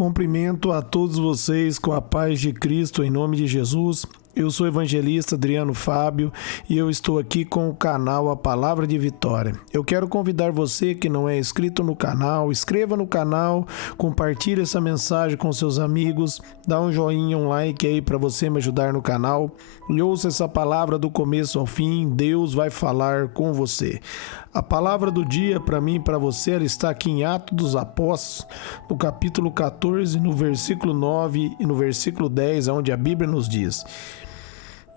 Cumprimento a todos vocês com a paz de Cristo em nome de Jesus. Eu sou o evangelista Adriano Fábio e eu estou aqui com o canal A Palavra de Vitória. Eu quero convidar você que não é inscrito no canal, inscreva no canal, compartilhe essa mensagem com seus amigos, dá um joinha, um like aí para você me ajudar no canal e ouça essa palavra do começo ao fim. Deus vai falar com você. A palavra do dia para mim e para você, ela está aqui em Atos dos Apóstolos, no capítulo 14, no versículo 9 e no versículo 10, onde a Bíblia nos diz: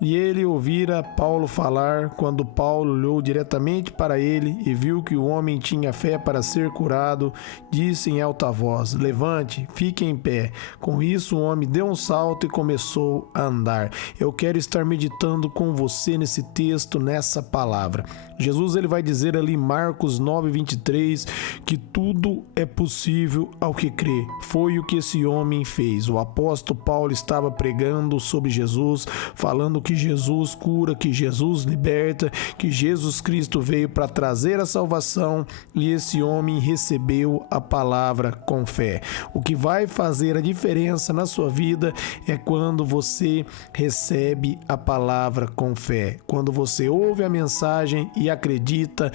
E ele ouvira Paulo falar, quando Paulo olhou diretamente para ele e viu que o homem tinha fé para ser curado, disse em alta voz: Levante, fique em pé. Com isso o homem deu um salto e começou a andar. Eu quero estar meditando com você nesse texto, nessa palavra. Jesus ele vai dizer ali em Marcos 9:23 que tudo é possível ao que crê. Foi o que esse homem fez. O apóstolo Paulo estava pregando sobre Jesus, falando que Jesus cura, que Jesus liberta, que Jesus Cristo veio para trazer a salvação, e esse homem recebeu a palavra com fé. O que vai fazer a diferença na sua vida é quando você recebe a palavra com fé, quando você ouve a mensagem e acredita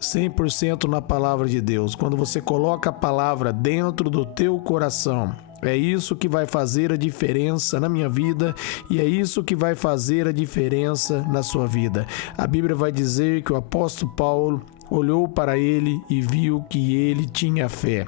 100% na palavra de Deus, quando você coloca a palavra dentro do teu coração. É isso que vai fazer a diferença na minha vida e é isso que vai fazer a diferença na sua vida. A Bíblia vai dizer que o apóstolo Paulo olhou para ele e viu que ele tinha fé.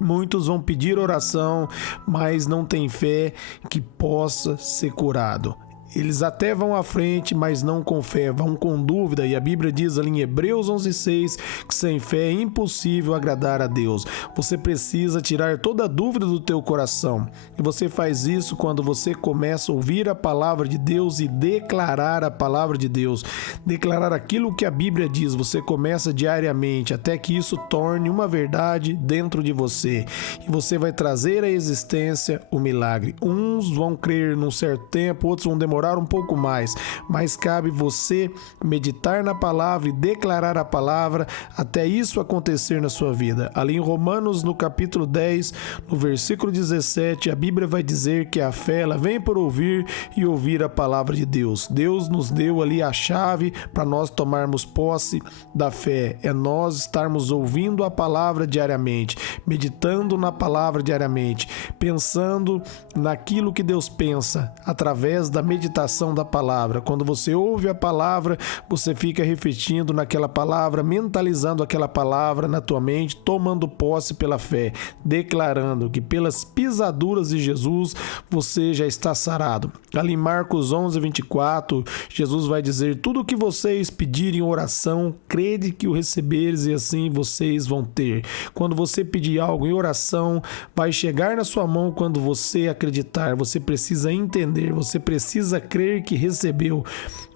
Muitos vão pedir oração, mas não têm fé que possa ser curado. Eles até vão à frente, mas não com fé, vão com dúvida. E a Bíblia diz ali em Hebreus 11:6 que sem fé é impossível agradar a Deus. Você precisa tirar toda a dúvida do teu coração. E você faz isso quando você começa a ouvir a palavra de Deus e declarar a palavra de Deus. Declarar aquilo que a Bíblia diz. Você começa diariamente até que isso torne uma verdade dentro de você. E você vai trazer à existência o milagre. Uns vão crer num certo tempo, outros vão demorar um pouco mais, mas cabe você meditar na palavra e declarar a palavra até isso acontecer na sua vida. Ali em Romanos, no capítulo 10, no versículo 17, a Bíblia vai dizer que a fé ela vem por ouvir e ouvir a palavra de Deus. Deus nos deu ali a chave para nós tomarmos posse da fé. É nós estarmos ouvindo a palavra diariamente, meditando na palavra diariamente, pensando naquilo que Deus pensa através da meditação da palavra. Quando você ouve a palavra, você fica refletindo naquela palavra, mentalizando aquela palavra na tua mente, tomando posse pela fé, declarando que pelas pisaduras de Jesus você já está sarado. Ali em Marcos 11:24, Jesus vai dizer: tudo o que vocês pedirem em oração, crede que o receberes e assim vocês vão ter. Quando você pedir algo em oração, vai chegar na sua mão quando você acreditar. Você precisa entender, você precisa crer que recebeu.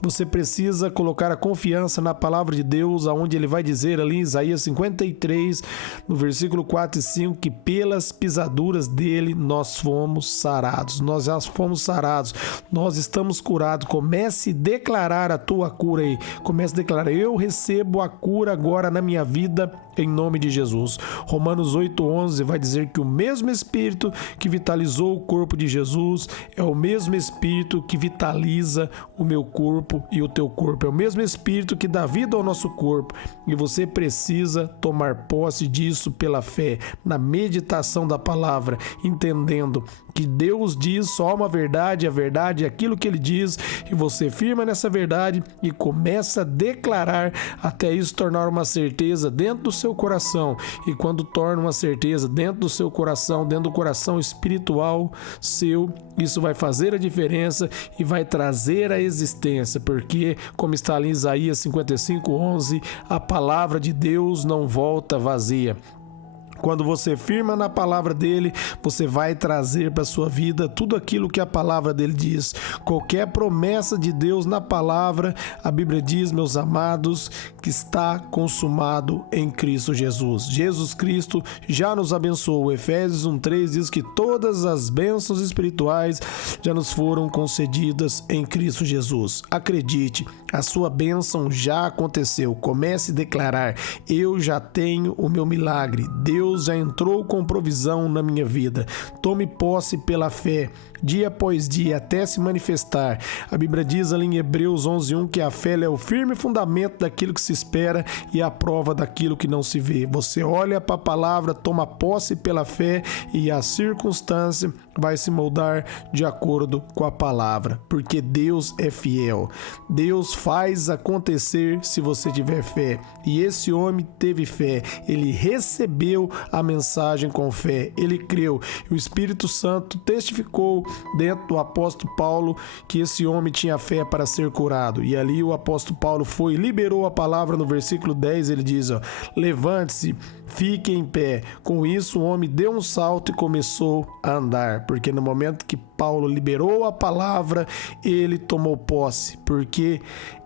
Você precisa colocar a confiança na palavra de Deus, aonde ele vai dizer ali em Isaías 53, no versículo 4 e 5, que pelas pisaduras dele nós fomos sarados. Nós já fomos sarados, nós estamos curados. Comece a declarar a tua cura aí. Comece a declarar: eu recebo a cura agora na minha vida, em nome de Jesus. Romanos 8:11 vai dizer que o mesmo Espírito que vitalizou o corpo de Jesus é o mesmo Espírito que vitaliza o meu corpo e o teu corpo. É o mesmo Espírito que dá vida ao nosso corpo. E você precisa tomar posse disso pela fé, na meditação da palavra, entendendo que Deus diz só uma verdade, a verdade é aquilo que Ele diz, e você firma nessa verdade e começa a declarar até isso tornar uma certeza dentro do seu coração. E quando torna uma certeza dentro do seu coração, dentro do coração espiritual seu, isso vai fazer a diferença e vai trazer a existência, porque, como está ali em Isaías 55:11, a palavra de Deus não volta vazia. Quando você firma na palavra dele, você vai trazer para a sua vida tudo aquilo que a palavra dele diz. Qualquer promessa de Deus na palavra, a Bíblia diz, meus amados, que está consumado em Cristo Jesus. Jesus Cristo já nos abençoou. Efésios 1:3 diz que todas as bênçãos espirituais já nos foram concedidas em Cristo Jesus. Acredite, a sua bênção já aconteceu. Comece a declarar: eu já tenho o meu milagre. Deus Deus já entrou com provisão na minha vida. Tome posse pela fé, dia após dia, até se manifestar. A Bíblia diz ali em Hebreus 11:1 que a fé é o firme fundamento daquilo que se espera e a prova daquilo que não se vê. Você olha para a palavra, toma posse pela fé e a circunstância vai se moldar de acordo com a palavra, porque Deus é fiel. Deus faz acontecer se você tiver fé. E esse homem teve fé, ele recebeu a mensagem com fé, ele creu. E o Espírito Santo testificou dentro do apóstolo Paulo que esse homem tinha fé para ser curado. E ali o apóstolo Paulo foi e liberou a palavra no versículo 10, ele diz, levante-se, fique em pé. Com isso o homem deu um salto e começou a andar, porque no momento que Paulo liberou a palavra, ele tomou posse, porque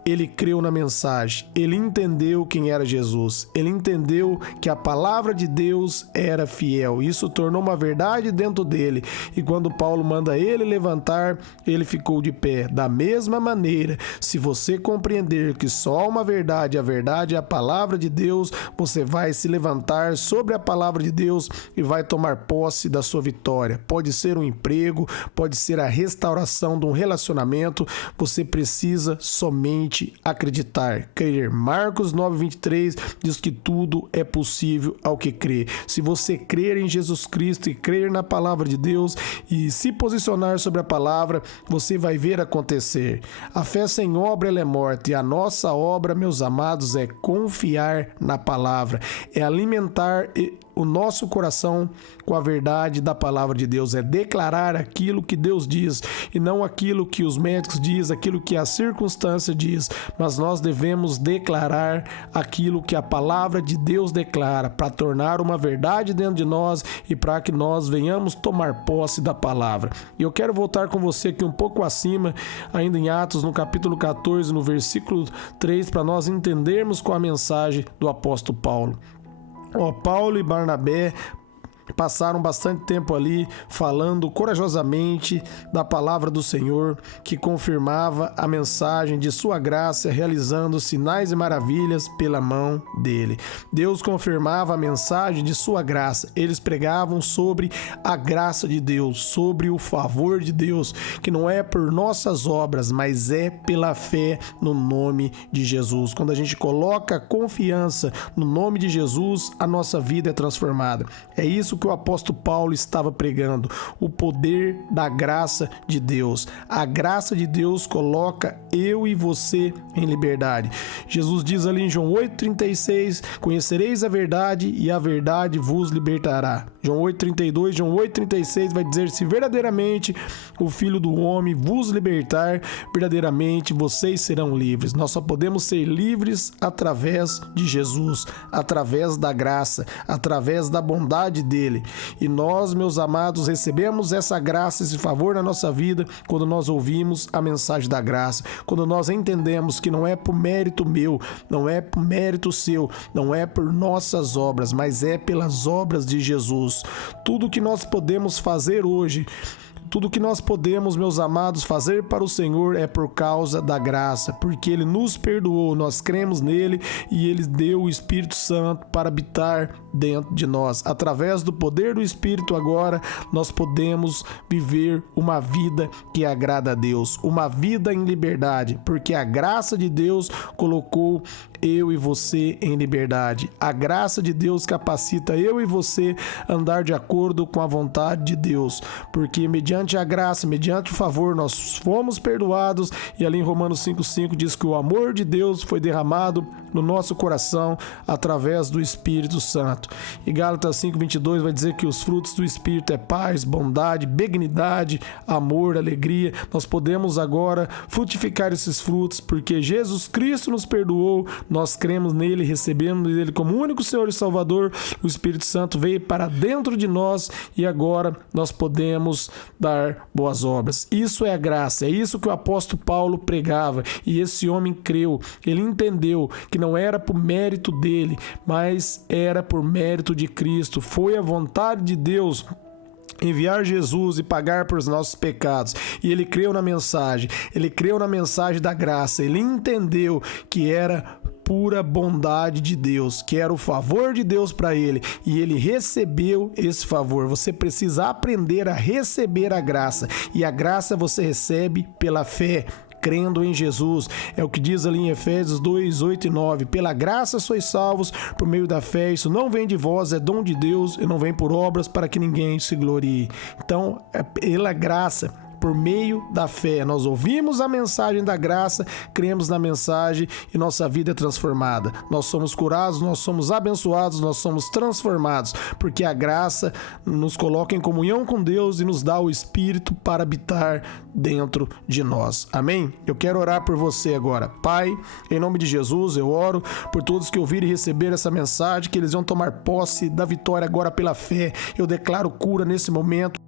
ele creu na mensagem, ele entendeu quem era Jesus, ele entendeu que a palavra de Deus era fiel. Isso tornou uma verdade dentro dele, e quando Paulo manda ele levantar, ele ficou de pé. Da mesma maneira, se você compreender que só uma verdade, a verdade é a palavra de Deus, você vai se levantar sobre a palavra de Deus e vai tomar posse da sua vitória. Pode ser um emprego, pode ser a restauração de um relacionamento, você precisa somente acreditar, crer. Marcos 9:23 diz que tudo é possível ao que crê. Se você crer em Jesus Cristo e crer na palavra de Deus e se posicionar sobre a palavra, você vai ver acontecer. A fé sem obra ela é morta, e a nossa obra, meus amados, é confiar na palavra, é alimentar o nosso coração com a verdade da palavra de Deus, é declarar aquilo que Deus diz e não aquilo que os médicos dizem, aquilo que a circunstância diz, mas nós devemos declarar aquilo que a palavra de Deus declara, para tornar uma verdade dentro de nós e para que nós venhamos tomar posse da palavra. E eu quero voltar com você aqui um pouco acima, ainda em Atos, no capítulo 14, no versículo 3, para nós entendermos qual a mensagem do apóstolo Paulo. Paulo e Barnabé passaram bastante tempo ali falando corajosamente da palavra do Senhor, que confirmava a mensagem de sua graça, realizando sinais e maravilhas pela mão dele. Deus confirmava a mensagem de sua graça. Eles pregavam sobre a graça de Deus, sobre o favor de Deus, que não é por nossas obras, mas é pela fé no nome de Jesus. Quando a gente coloca confiança no nome de Jesus, a nossa vida é transformada. É isso que o apóstolo Paulo estava pregando, o poder da graça de Deus. A graça de Deus coloca eu e você em liberdade. Jesus diz ali em João 8,36, conhecereis a verdade e a verdade vos libertará. João 8,32, João 8,36 vai dizer, se verdadeiramente o Filho do Homem vos libertar, verdadeiramente vocês serão livres. Nós só podemos ser livres através de Jesus, através da graça, através da bondade dele. E nós, meus amados, recebemos essa graça, esse favor na nossa vida quando nós ouvimos a mensagem da graça, quando nós entendemos que não é por mérito meu, não é por mérito seu, não é por nossas obras, mas é pelas obras de Jesus. Tudo que nós podemos fazer hoje, tudo que nós podemos, meus amados, fazer para o Senhor é por causa da graça, porque Ele nos perdoou, nós cremos nele e Ele deu o Espírito Santo para habitar dentro de nós. Através do poder do Espírito agora, nós podemos viver uma vida que agrada a Deus, uma vida em liberdade, porque a graça de Deus colocou eu e você em liberdade. A graça de Deus capacita eu e você a andar de acordo com a vontade de Deus, porque mediante a graça, mediante o favor, nós fomos perdoados, e ali em Romanos 5,5 diz que o amor de Deus foi derramado no nosso coração através do Espírito Santo. E Gálatas 5,22 vai dizer que os frutos do Espírito é paz, bondade, benignidade, amor, alegria. Nós podemos agora frutificar esses frutos porque Jesus Cristo nos perdoou, nós cremos nele, recebemos ele como único Senhor e Salvador. O Espírito Santo veio para dentro de nós e agora nós podemos dar boas obras. Isso é a graça, é isso que o apóstolo Paulo pregava, e esse homem creu, ele entendeu que não era por mérito dele, mas era por mérito de Cristo. Foi a vontade de Deus enviar Jesus e pagar por os nossos pecados, e ele creu na mensagem, ele creu na mensagem da graça, ele entendeu que era pura bondade de Deus, que era o favor de Deus para ele, e ele recebeu esse favor. Você precisa aprender a receber a graça, e a graça você recebe pela fé, crendo em Jesus. É o que diz ali em Efésios 2, 8 e 9. Pela graça sois salvos por meio da fé. Isso não vem de vós, é dom de Deus, e não vem por obras para que ninguém se glorie. Então, é pela graça, por meio da fé. Nós ouvimos a mensagem da graça, cremos na mensagem e nossa vida é transformada. Nós somos curados, nós somos abençoados, nós somos transformados, porque a graça nos coloca em comunhão com Deus e nos dá o Espírito para habitar dentro de nós. Amém? Eu quero orar por você agora. Pai, em nome de Jesus, eu oro por todos que ouvirem e receber essa mensagem, que eles vão tomar posse da vitória agora pela fé. Eu declaro cura nesse momento.